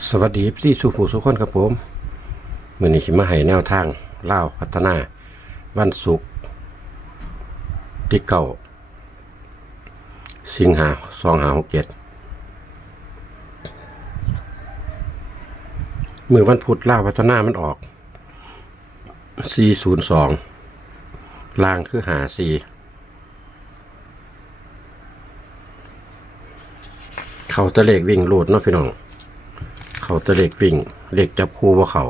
สวัสดีพี่สุภูสุขคนครับผมเมือนี้ขิมาให้แนวทางเล่าพัฒนาวันศุกร์ที่เก่าสิงหาสองหาหกเจ็ดเมือวันพุธเล่าพัฒนามันออกสี่ศูนย์สองล่างคือหาสี่เขาตะเลกวิ่งรูดเนาะพี่น้อง เขาตะเล็กวิ่งเล็กจับคู่ว่าเขา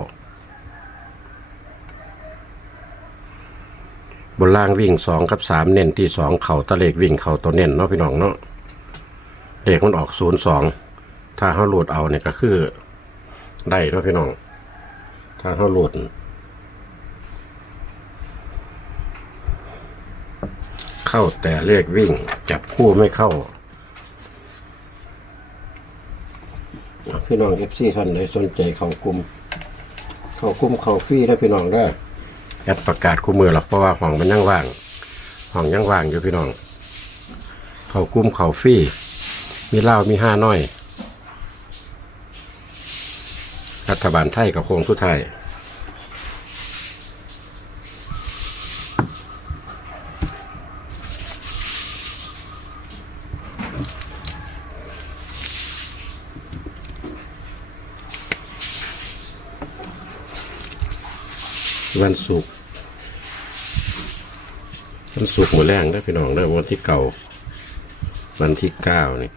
บนล่างวิ่งสองกับสามเน้นที่สองเขาตะเล็กวิ่งเขาตัวเน้นเนาะพี่น้องเนาะเลขมันออกศูนย์สองถ้าเขาหลุดเอาเนี่ยก็คือได้เนาะพี่น้อง ถ้าเขาหลุดเข้าแต่เลขวิ่ง จับคู่ไม่เข้า พี่น้องเอฟซีท่านใดสนใจเขากลุ่ม เขากลุ่มเขาฟรีนะพี่น้องได้แอดประกาศคู่มือหรอกเพราะว่าห้องมันยังว่างห้องยังว่างอยู่พี่น้อง เขากลุ่มเขาฟรีมีเหล้ามีห้าน้อย รัฐบาลไทยกับโครงสุดท้าย วันศุกร์วันศุกร์หมดแรงได้พี่น้องได้วันที่เก่าวันที่เก้านี่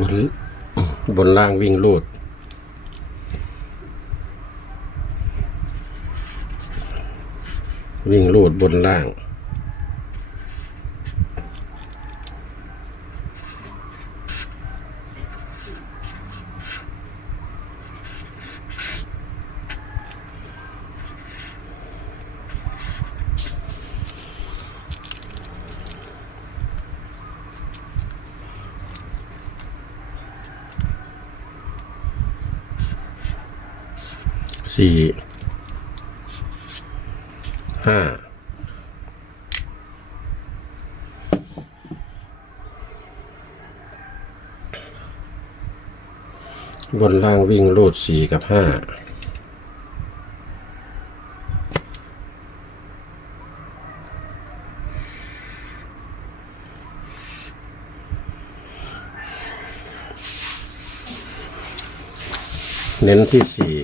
บนบนล่างวิ่งลูดวิ่งลูดบนล่าง สี่ห้าบนล่างวิ่งรูดสี่กับห้าเน้นที่สี่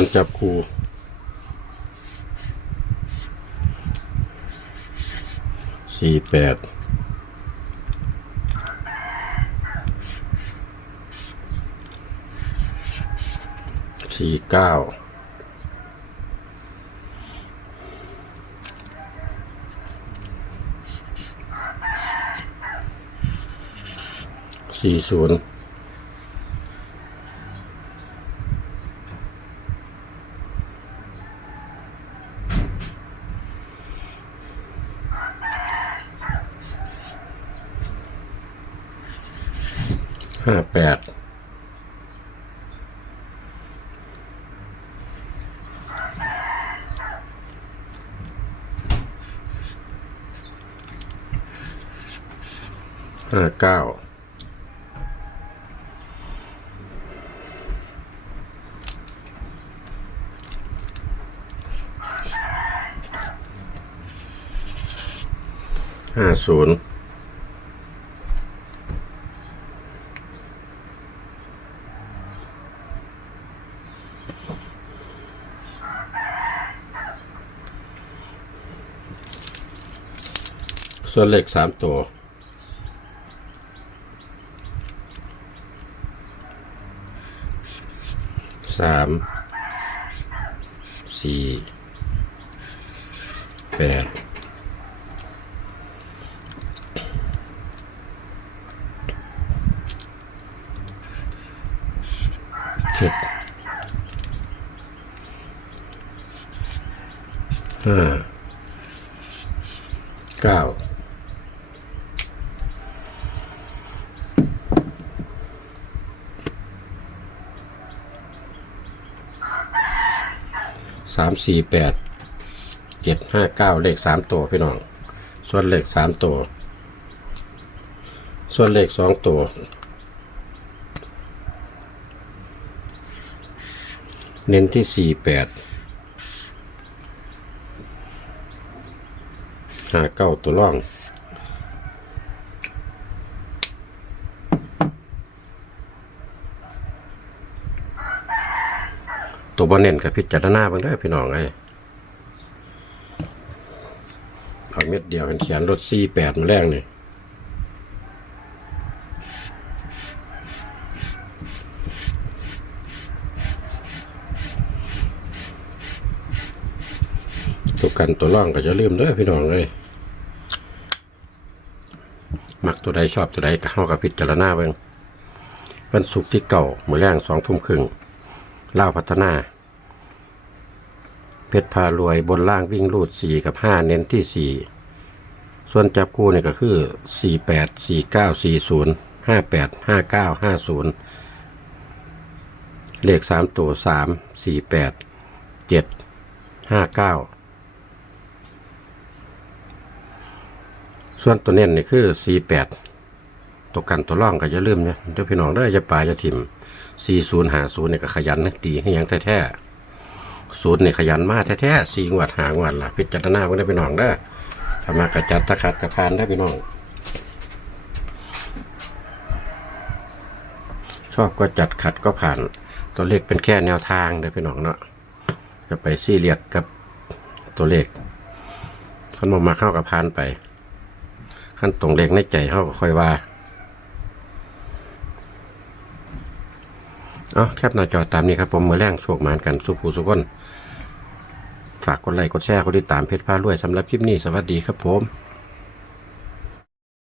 วนจับคูสี่แปดสี่เก้าสี่ศูนย์ ห้าแปดห้าเก้าห้าศูนย์ ส่วนเลขสามตัว สาม สี่ แปด เจ็ดห้าเก้า สามสี่แปดเจ็ดห้าเก้าเลขสามตัวพี่น้อง ส่วนเลขสามตัว ส่วนเลขสองตัว เน้นที่สี่แปดห้าเก้าตัวล่อง ตัวบอลเน้นกับพิจารณาบ้างเด้พี่น้องไอ้เอาเม็ดเดียวกันเขียนรถสี่แปดมาแรงนี่ตัวกันตัวร่องก็จะลืมเด้อพี่น้องเลยมักตัวใดชอบตัวใดก็เข้ากับพิจารณาเบ้างวันศุกที่เก่ามือแรงสองทุ่มครึ่ง ล่าพัฒนา เพชรพารวยบนล่างวิ่งรูดสี่กับห้าเน้นที่สี่ส่วนจับคู่เนี่ยก็คือสี่แปดสี่เก้าสี่ศูนย์ห้าแปดห้าเก้าห้าศูนย์เลขสามตัวสามสี่แปดเจ็ดห้าเก้าส่วนตัวเน้นนี่คือสี่แปดตัวกันตัวร่องก็จะลืมเนี่ยเดี๋ยวพี่น้องได้จะปลายจะถิ่ม สี่ศูนย์หาศูนย์เนี่ยก็ขยันนะดีให้ยังแท้ๆศูนย์เนี่ยขยันมากแท้ๆสี่งวดหางวดล่ะพิจารณาเพื่อได้ไปน้องได้อถ้ามากระจัดตะขัดกระพานได้ไปน้อง ชอบก็จัดขัดก็ผ่าน ตัวเลขเป็นแค่แนวทางได้อพี่น้องเนาะจะไปซี่เรียดกับตัวเลขขั้นมามาเข้ากับพานไปขั้นตรงเลขในใจเข้าก็ค่อยว่า เอาแคปหน้าจอตามนี้ครับผมมือแรงโชคหมานกันสุขูสุขคน ฝากกดไลค์กดแชร์กดติดตามเพจพารวยสำหรับคลิปนี้สวัสดีครับผม